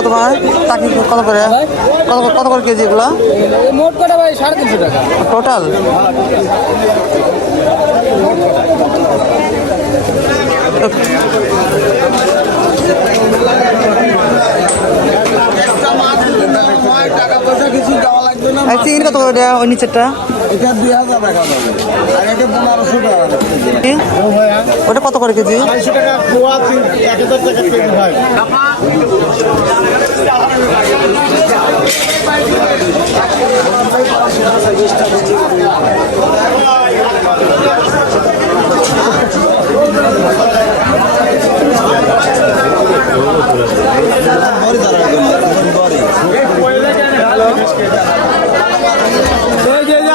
কত ভাই? টাকি কত করে? কত কত করে কেজি এগুলো? মোট কটা ভাই? সাড়ে তিনশো টাকা। টোটাল টাকা পয়সা কিছু দেওয়া লাগবে না। আর চিংড়ি কত করে দেয়া ওই নিচেরটা। এটা দুই হাজার টাকা যাবে আর এটা পনেরোশো টাকা? ওটা কত করে কেজি? আড়াইশো টাকা পোয়া এক হাজার টাকা কেজি ভাই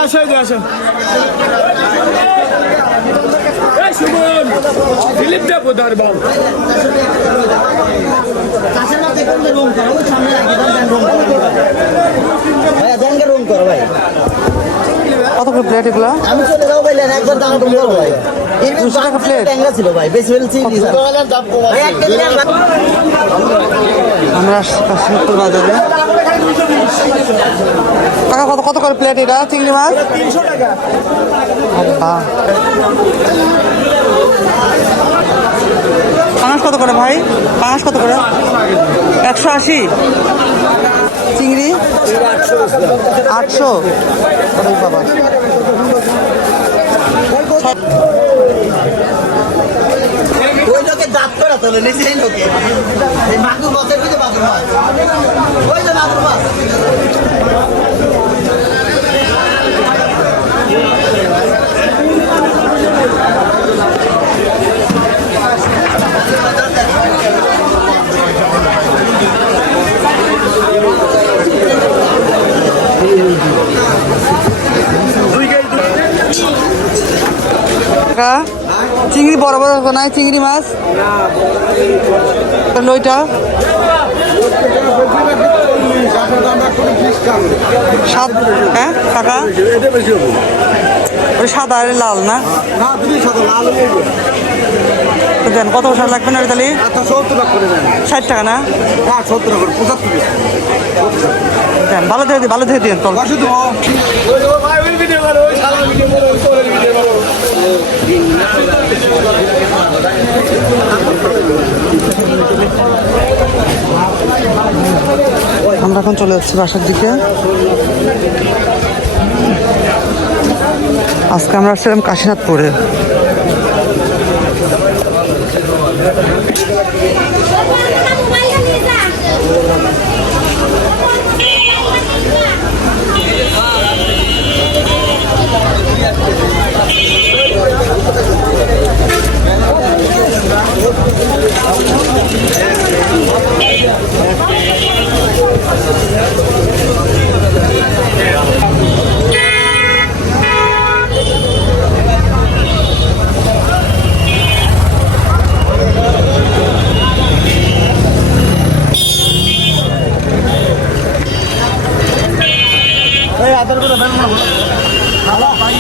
আসো এই যে আসো। সুমন ফিলিপ দেবো দরবার কত করে প্লেট এগুলো? আমি চলে যাব ভাই একবার দাম কম করব ভাই দুশো টাকা প্লেট ছিল ভাই বেশি ফেলছি ভাই এক আমরা কাশ্মীরপুর বাজারে। টাকা কত কত করে প্লেট এটা? চিংড়ি মাছ? তিনশো টাকা পাঁচ কত করে ভাই? পাঁচ কত করে? একশো আশি। চিংড়ি? আটশো। বাবা ওই লোকে দাঁত করা তোলে নিচে এই লোকে। এই মাগুর মাছের ভিতরে মাগুর মাছ। ওই যে মাগুর মাছ। টাকা চিংড়ি বড় বড় নাই চিংড়ি মাছ? লইটা সাত হ্যাঁ টাকা ওই সাদা আর লাল, না? দেন, কত বছর লাগবে না তাহলে? ষাট টাকা, না? দেন, ভালো থেকে দিন, ভালো থেকে দিন তো। আমরা এখন চলে যাচ্ছি বাসার দিকে। আজকে আমরা আসছিলাম কাশীনাথপুরে। আধার করে দেন না ভালো পাই